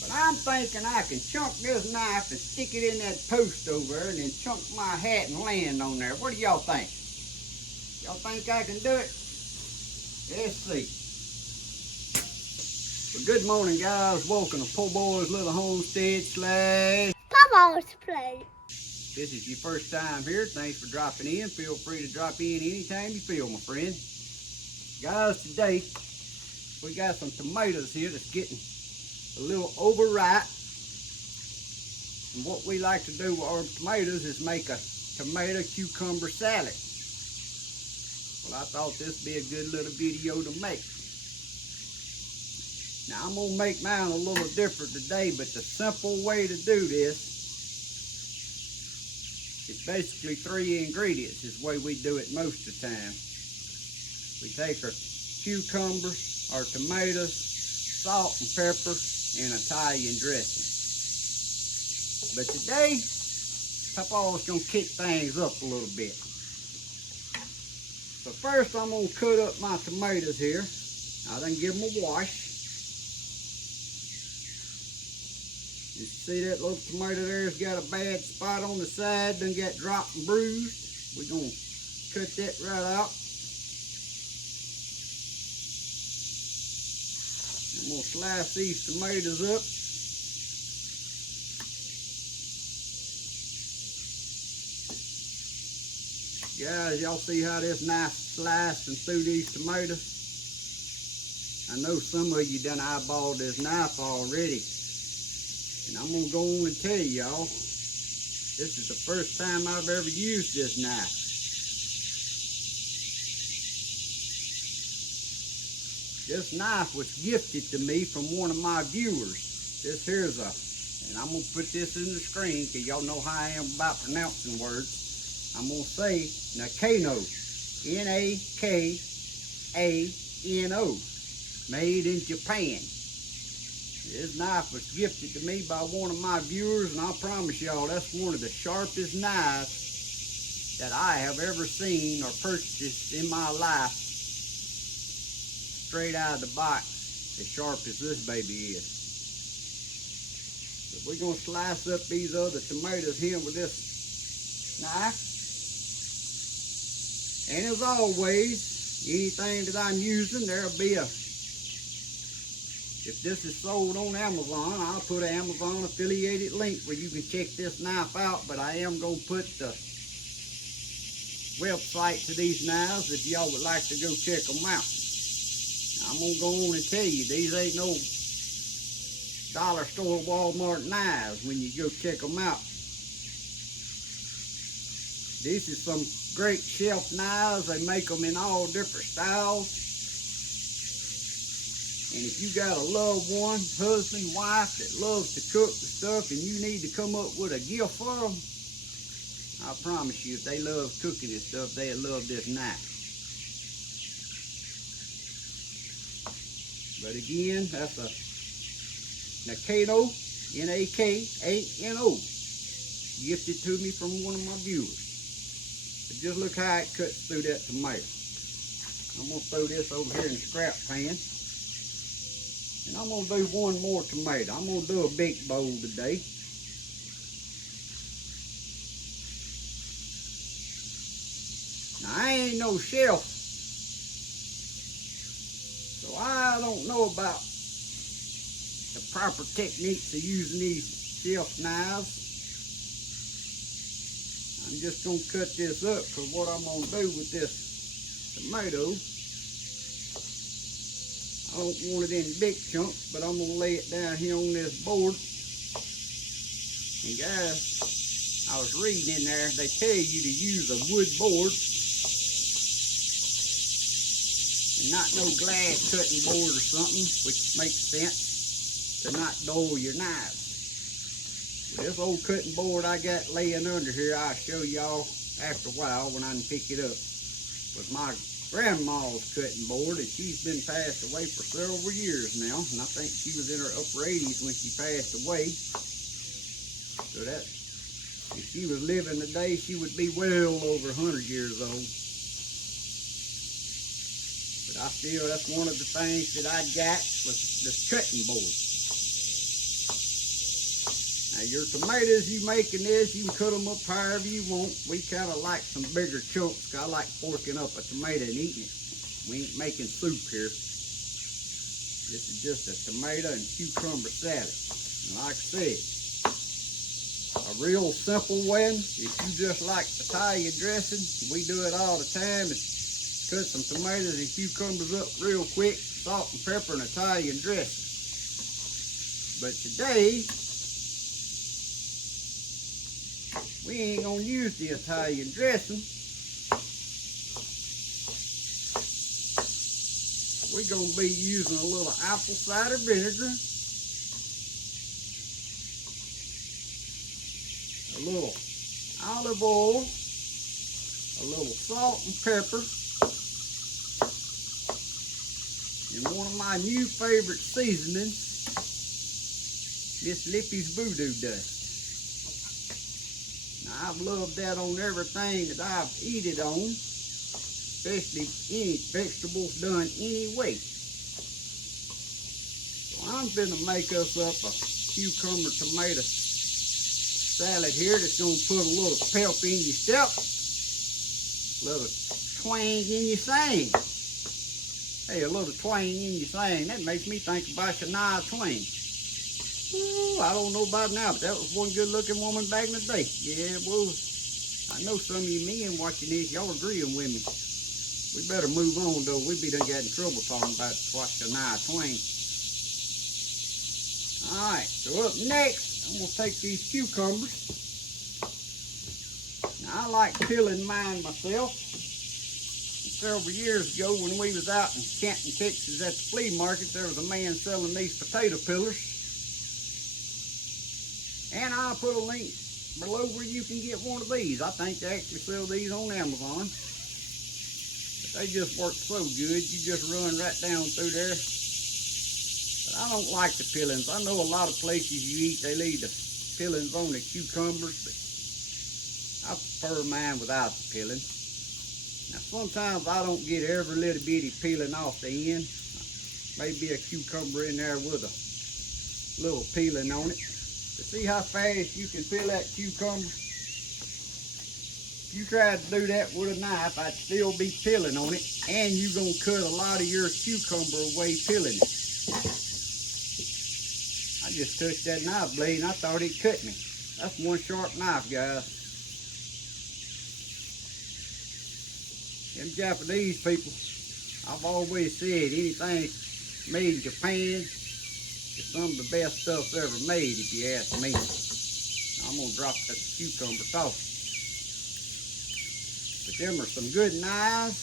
But I'm thinking I can chunk this knife and stick it in that post over there and then chunk my hat and land on there. What do y'all think? Y'all think I can do it? Let's see. Well, good morning, guys. Welcome to Poorboys Little Homestead / Papaw's Play. This is your first time here. Thanks for dropping in. Feel free to drop in anytime you feel, my friend. Guys, today we got some tomatoes here that's getting a little overripe. And what we like to do with our tomatoes is make a tomato cucumber salad. Well, I thought this would be a good little video to make. Now, I'm going to make mine a little different today, but the simple way to do this is basically 3 ingredients is the way we do it most of the time. We take our cucumbers, our tomatoes, salt and pepper, and Italian dressing. But today, Papaw's going to kick things up a little bit. So first I'm going to cut up my tomatoes here. I done give them a wash. You see that little tomato there's got a bad spot on the side, done got dropped and bruised. We're going to cut that right out. I'm going to slice these tomatoes up. Guys, y'all see how this knife slicing through these tomatoes? I know some of you done eyeballed this knife already. And I'm going to go on and tell y'all, this is the first time I've ever used this knife. This knife was gifted to me from one of my viewers. This here's and I'm going to put this in the screen because y'all know how I am about pronouncing words. I'm going to say NAKANO, N-A-K-A-N-O, made in Japan. This knife was gifted to me by one of my viewers, and I promise y'all that's one of the sharpest knives that I have ever seen or purchased in my life. Straight out of the box, as sharp as this baby is. So we're going to slice up these other tomatoes here with this knife. And as always, anything that I'm using, there'll be a, if this is sold on Amazon, I'll put an Amazon affiliated link where you can check this knife out, but I am going to put the website to these knives if y'all would like to go check them out. Now, I'm going to go on and tell you, these ain't no dollar store Walmart knives when you go check them out. This is some great shelf knives. They make them in all different styles. And if you got a loved one, husband, wife that loves to cook the stuff and you need to come up with a gift for them, I promise you, if they love cooking this stuff, they'll love this knife. But again, that's a NAKANO, N-A-K-A-N-O, gifted to me from one of my viewers. But just look how it cuts through that tomato. I'm going to throw this over here in the scrap pan. And I'm going to do one more tomato. I'm going to do a big bowl today. Now, I ain't no chef, so I don't know about the proper techniques of using these shelf knives. I'm just going to cut this up because what I'm going to do with this tomato, I don't want it in big chunks, but I'm going to lay it down here on this board. And guys, I was reading in there, they tell you to use a wood board and not no glass cutting board or something, which makes sense to not dull your knives. This old cutting board I got laying under here, I'll show y'all after a while when I can pick it up. Was my grandma's cutting board, and she's been passed away for several years now, and I think she was in her upper 80s when she passed away. So that, if she was living today, she would be well over 100 years old. But I feel that's one of the things that I got was this cutting board. your tomatoes you making this, you can cut them up however you want. We kind of like some bigger chunks. I like forking up a tomato and eating it. We ain't making soup here. This is just a tomato and cucumber salad. And like I said, a real simple one. If you just like Italian dressing, we do it all the time. Is cut some tomatoes and cucumbers up real quick, salt and pepper and Italian dressing. But today, we ain't gonna use the Italian dressing. We're gonna be using a little apple cider vinegar, a little olive oil, a little salt and pepper, and one of my new favorite seasonings, Miss Lippy's Voodoo Dust. Now, I've loved that on everything that I've eaten on, especially any vegetables done any way. So I'm gonna make us up a cucumber tomato salad here that's gonna put a little pep in your step, a little twang in your thing. Hey, a little twang in your thing. That makes me think about Shania Twain. Ooh, I don't know about now, but that was one good-looking woman back in the day. Yeah, well, I know some of you men watching this, y'all agreeing with me. We better move on, though. We be done got in trouble talking about what Shania Twain. All right, so up next, I'm gonna take these cucumbers. Now, I like peeling mine myself. Several years ago, when we was out in Canton, Texas, at the flea market, there was a man selling these potato peelers. And I'll put a link below where you can get one of these. I think they actually sell these on Amazon. But they just work so good, you just run right down through there. But I don't like the peelings. I know a lot of places you eat, they leave the peelings on the cucumbers, but I prefer mine without the peeling. Now sometimes I don't get every little bitty peeling off the end. Maybe a cucumber in there with a little peeling on it. To see how fast you can peel that cucumber. If you tried to do that with a knife, I'd still be peeling on it, and you're gonna cut a lot of your cucumber away peeling it. I just touched that knife blade and I thought it cut me. That's one sharp knife, guys. Them Japanese people, I've always said anything made in Japan, it's some of the best stuff ever made, if you ask me. I'm gonna drop that cucumber off. But them are some good knives.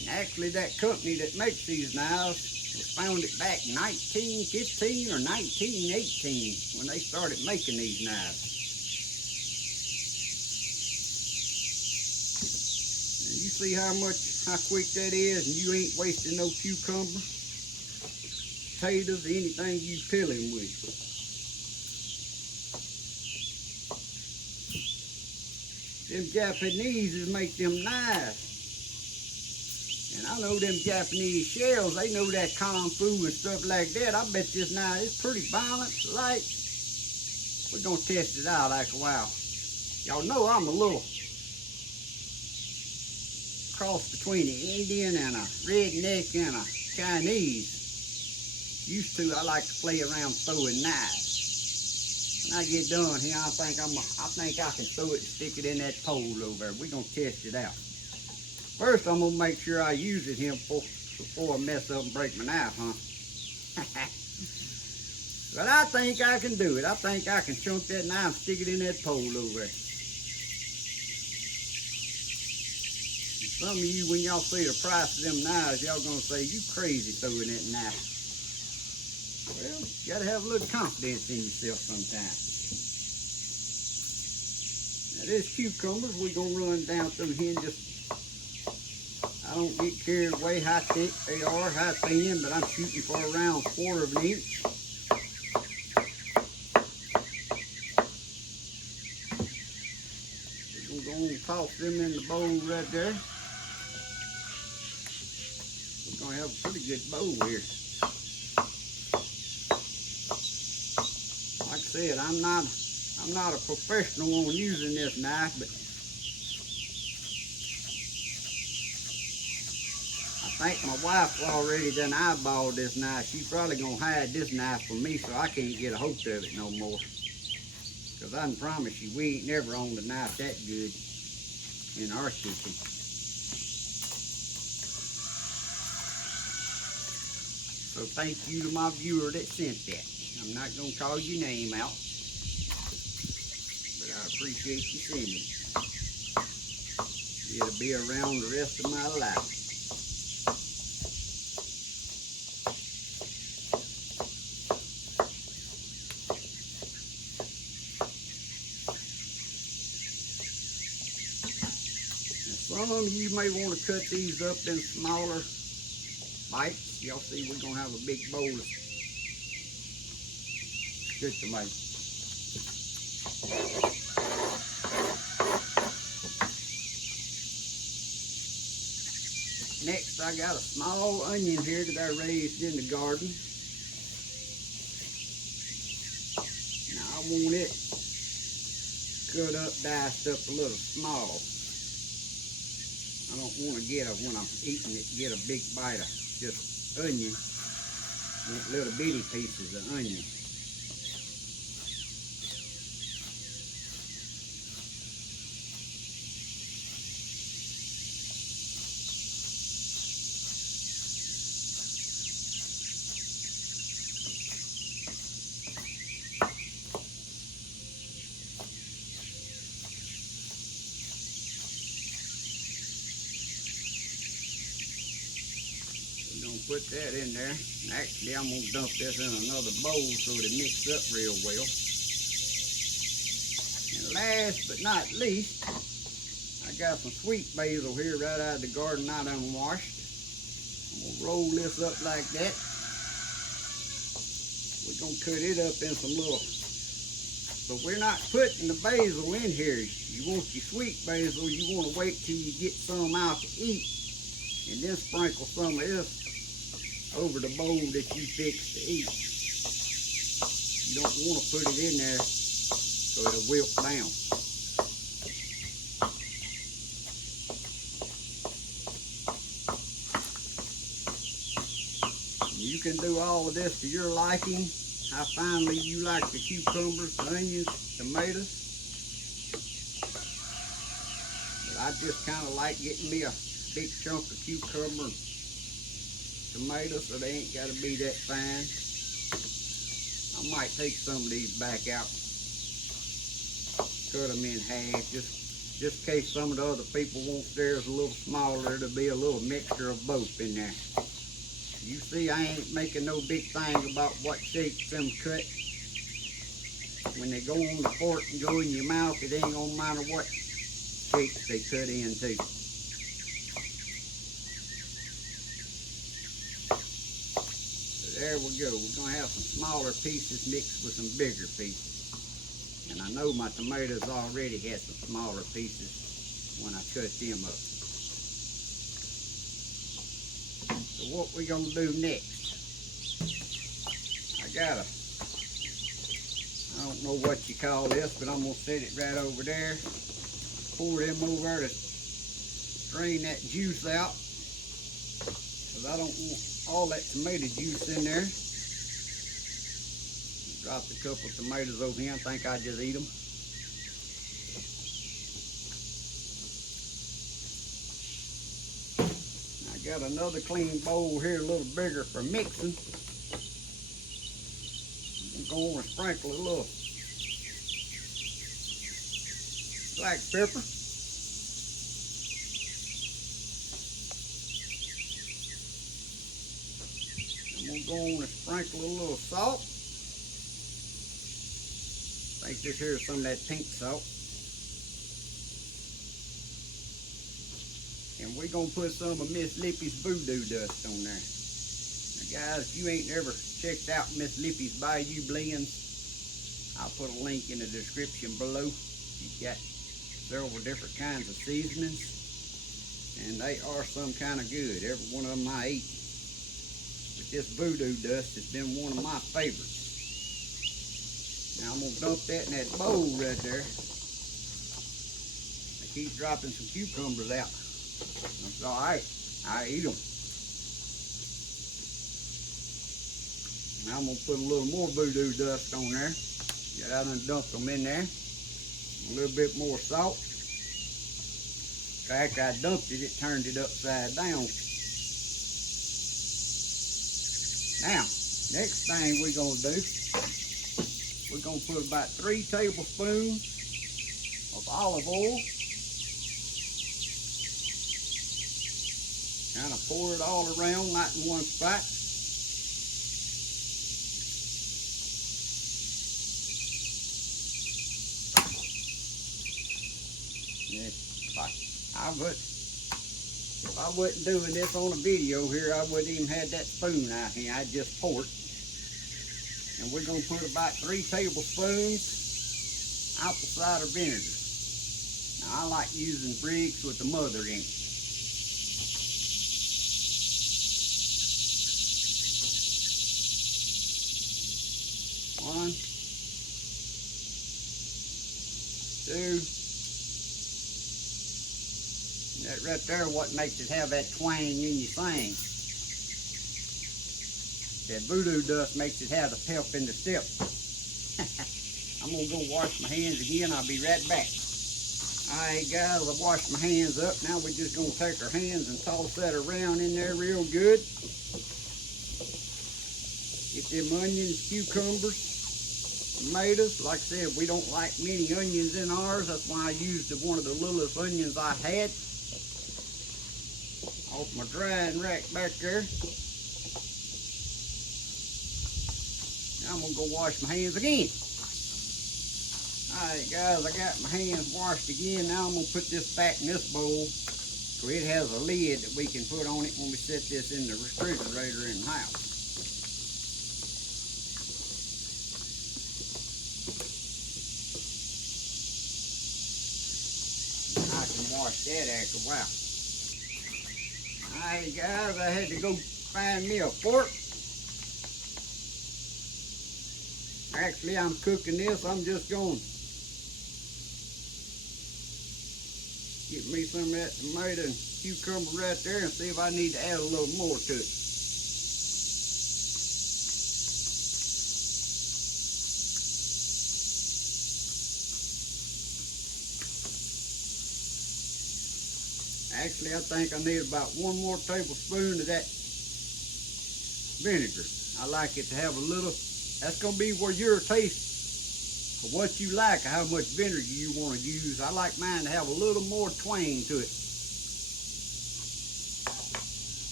And actually that company that makes these knives was founded back in 1915 or 1918 when they started making these knives. And you see how quick that is, and you ain't wasting no cucumber, potatoes, anything you peeling with. Them Japanese make them knives. And I know them Japanese shells, they know that kung fu and stuff like that. I bet this knife is pretty balanced, like. We're gonna test it out after a while. Y'all know I'm a little cross between an Indian and a redneck and a Chinese. Used to, I like to play around throwing knives. When I get done here, I think I can throw it and stick it in that pole over there. We're gonna test it out. First, I'm gonna make sure I use it here before I mess up and break my knife, huh? But I think I can do it. I think I can chunk that knife and stick it in that pole over there. Some of you, when y'all see the price of them knives, y'all gonna say, you crazy throwing that knife. Well, you gotta have a little confidence in yourself sometimes. Now this cucumbers, we're gonna run down through here and just, I don't get carried away how thick they are, how thin, but I'm shooting for around 1/4 of an inch. We're gonna go and toss them in the bowl right there. We're gonna have a pretty good bowl here. Like I said, I'm not a professional on using this knife, but I think my wife already done eyeballed this knife. She's probably gonna hide this knife from me so I can't get a hold of it no more. Cause I can promise you, we ain't never owned a knife that good in our kitchen. So thank you to my viewer that sent that. I'm not gonna call your name out, but I appreciate you sending it. It'll be around the rest of my life. Some of you may want to cut these up in smaller bites. Y'all see we're going to have a big bowl of good tomatoes. Next, I got a small onion here that I raised in the garden. Now I want it cut up, diced up a little small. I don't want to get when I'm eating it, get a big bite of just onion. I want little bitty pieces of onion. Put that in there. And actually, I'm going to dump this in another bowl so it mixes up real well. And last but not least, I got some sweet basil here right out of the garden I done washed. I'm going to roll this up like that. We're going to cut it up in some little... But we're not putting the basil in here. You want your sweet basil, you want to wait till you get some out to eat. And then sprinkle some of this over the bowl that you fix to eat. You don't want to put it in there so it'll wilt down. You can do all of this to your liking. How finely you like the cucumbers, the onions, tomatoes. But I just kind of like getting me a big chunk of cucumber and tomatoes, so they ain't got to be that fine. I might take some of these back out, cut them in half, just in case some of the other people want theirs a little smaller. There'll be a little mixture of both in there. You see, I ain't making no big thing about what shapes them cut. When they go on the fork and go in your mouth, it ain't gonna matter what shapes they cut into. There we go. We're going to have some smaller pieces mixed with some bigger pieces. And I know my tomatoes already had some smaller pieces when I cut them up. So what we're going to do next, I don't know what you call this, but I'm going to set it right over there. Pour them over there to drain that juice out. Because I don't want all that tomato juice in there. Dropped a couple of tomatoes over here. I think I just eat them. I got another clean bowl here, a little bigger for mixing. I'm going to sprinkle a little black pepper. I'm going to sprinkle a little salt. I think this here is some of that pink salt. And we're going to put some of Miss Lippy's voodoo dust on there. Now guys, if you ain't ever checked out Miss Lippy's Bayou blends, I'll put a link in the description below. She's got several different kinds of seasonings, and they are some kind of good. Every one of them I eat. But this voodoo dust has been one of my favorites. Now I'm gonna dump that in that bowl right there. I keep dropping some cucumbers out. That's all right. I eat them. Now I'm gonna put a little more voodoo dust on there. Yeah, I done dumped them in there. A little bit more salt. After I dumped it, it turned it upside down. Now, next thing we're gonna do, we're gonna put about 3 tablespoons of olive oil. Kind of pour it all around, not in one spot. Yeah, if I wasn't doing this on a video here, I wouldn't even have that spoon out here. I'd just pour it. And we're gonna put about 3 tablespoons apple cider vinegar. Now I like using Briggs with the mother in it. One, 2. That right there what makes it have that twang in your thing. That voodoo dust makes it have the pep in the step. I'm gonna go wash my hands again. I'll be right back. Alright guys, I've washed my hands up. Now we're just gonna take our hands and toss that around in there real good. Get them onions, cucumbers, tomatoes. Like I said, we don't like many onions in ours. That's why I used one of the littlest onions I had. Off my drying rack back there. Now I'm gonna go wash my hands again. Alright guys, I got my hands washed again. Now I'm gonna put this back in this bowl so it has a lid that we can put on it when we set this in the refrigerator in the house. I can wash that after a while. Alright guys, I had to go find me a fork. Actually, I'm cooking this. I'm just going to get me some of that tomato and cucumber right there and see if I need to add a little more to it. Actually, I think I need about 1 more tablespoon of that vinegar. I like it to have a little. That's going to be where your taste for what you like, how much vinegar you want to use. I like mine to have a little more twang to it.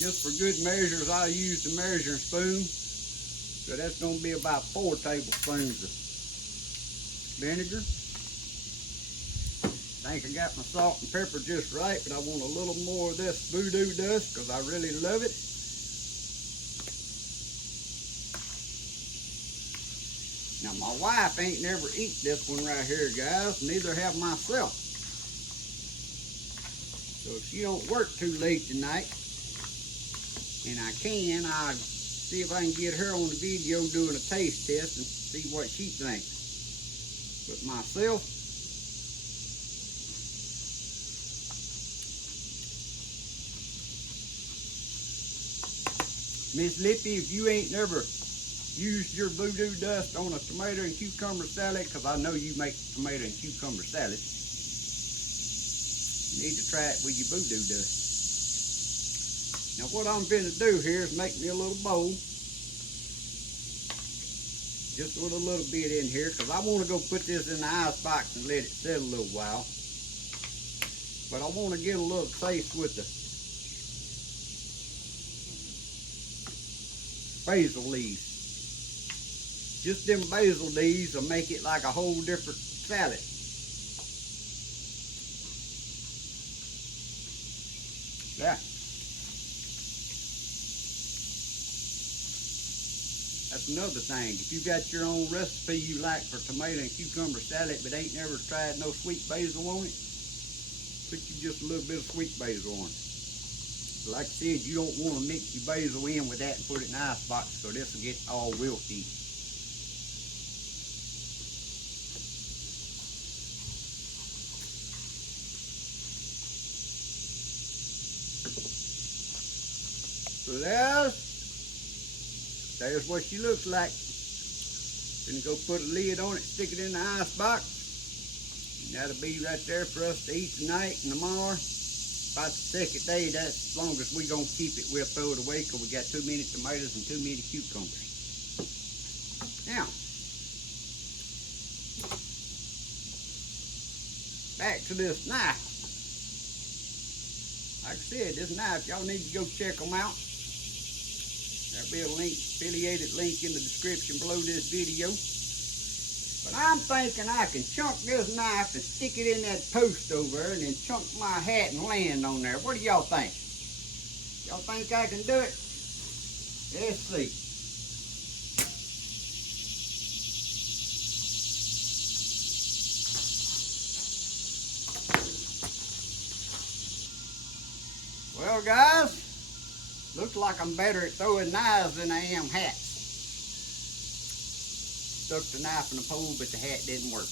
Just for good measures, I use the measuring spoon. So that's going to be about 4 tablespoons of vinegar. I think I got my salt and pepper just right, but I want a little more of this voodoo dust because I really love it. Now my wife ain't never eat this one right here, guys. Neither have myself. So if she don't work too late tonight, and I can, I'll see if I can get her on the video doing a taste test and see what she thinks. But myself, Miss Lippy, if you ain't never used your voodoo dust on a tomato and cucumber salad, because I know you make tomato and cucumber salad, you need to try it with your voodoo dust. Now what I'm going to do here is make me a little bowl. Just with a little bit in here, because I want to go put this in the ice box and let it sit a little while. But I want to get a little taste with the basil leaves. Just them basil leaves will make it like a whole different salad. Yeah. That's another thing. If you got your own recipe you like for tomato and cucumber salad but ain't never tried no sweet basil on it, put you just a little bit of sweet basil on it. Like I said, you don't want to mix your basil in with that and put it in the ice box, so this will get all wilty. So there's what she looks like. Then go put a lid on it, stick it in the ice box. And that'll be right there for us to eat tonight and tomorrow. About the second day, that's as long as we're going to keep it, we'll throw it away because we got too many tomatoes and too many cucumbers. Now, back to this knife. Like I said, this knife, y'all need to go check them out. There'll be a link, affiliated link in the description below this video. But I'm thinking I can chunk this knife and stick it in that post over there and then chunk my hat and land on there. What do y'all think? Y'all think I can do it? Let's see. Well, guys, looks like I'm better at throwing knives than I am hats. Stuck the knife in the pole, but the hat didn't work.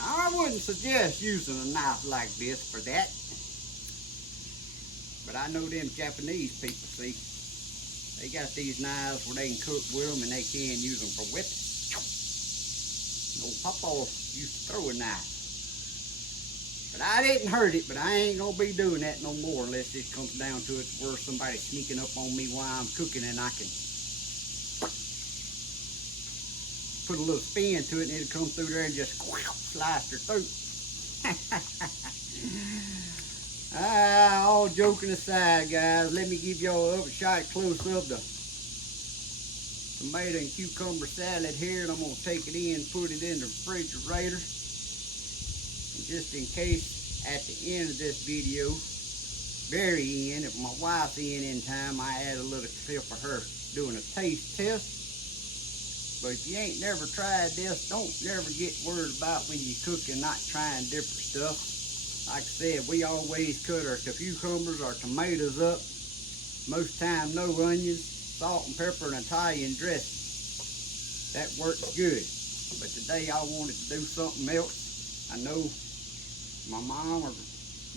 Now, I wouldn't suggest using a knife like this for that. But I know them Japanese people, see, they got these knives where they can cook with them and they can use them for whipping. Old Papaw used to throw a knife. But I didn't hurt it, but I ain't gonna be doing that no more unless it comes down to it where somebody's sneaking up on me while I'm cooking and I can put a little spin to it and it'll come through there and just slice their throat. All joking aside, guys, let me give y'all a shot close of the tomato and cucumber salad here, and I'm gonna take it in, put it in the refrigerator. And just in case at the end of this video, very end, if my wife's in time, I add a little clip of her doing a taste test. But if you ain't never tried this, don't never get worried about when you cook and not trying different stuff. Like I said, we always cut our cucumbers, our tomatoes up. Most time, no onions, salt and pepper, and Italian dressing. That works good. But today I wanted to do something else. I know my mom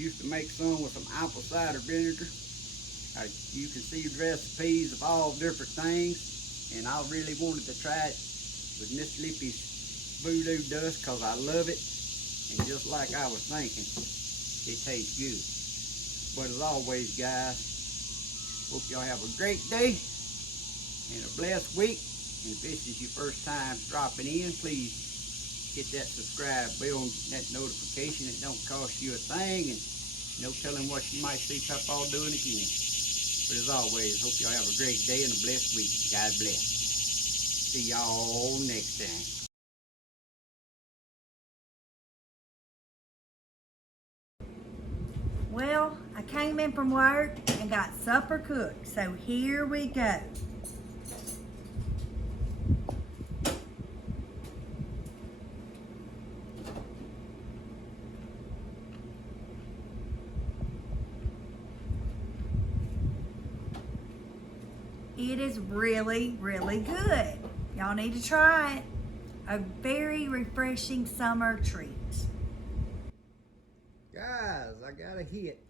used to make some with some apple cider vinegar. You can see recipes of all different things. And I really wanted to try it with Miss Lippy's voodoo dust because I love it. And just like I was thinking, it tastes good. But as always, guys, hope y'all have a great day and a blessed week. And if this is your first time dropping in, please hit that subscribe bell and get that notification. It don't cost you a thing, and no telling what you might see Papaw doing again. But as always, hope y'all have a great day and a blessed week. God bless. See y'all next time. Well, I came in from work and got supper cooked, so here we go. It is really, really good. Y'all need to try it. A very refreshing summer treat. Guys, I got a hit.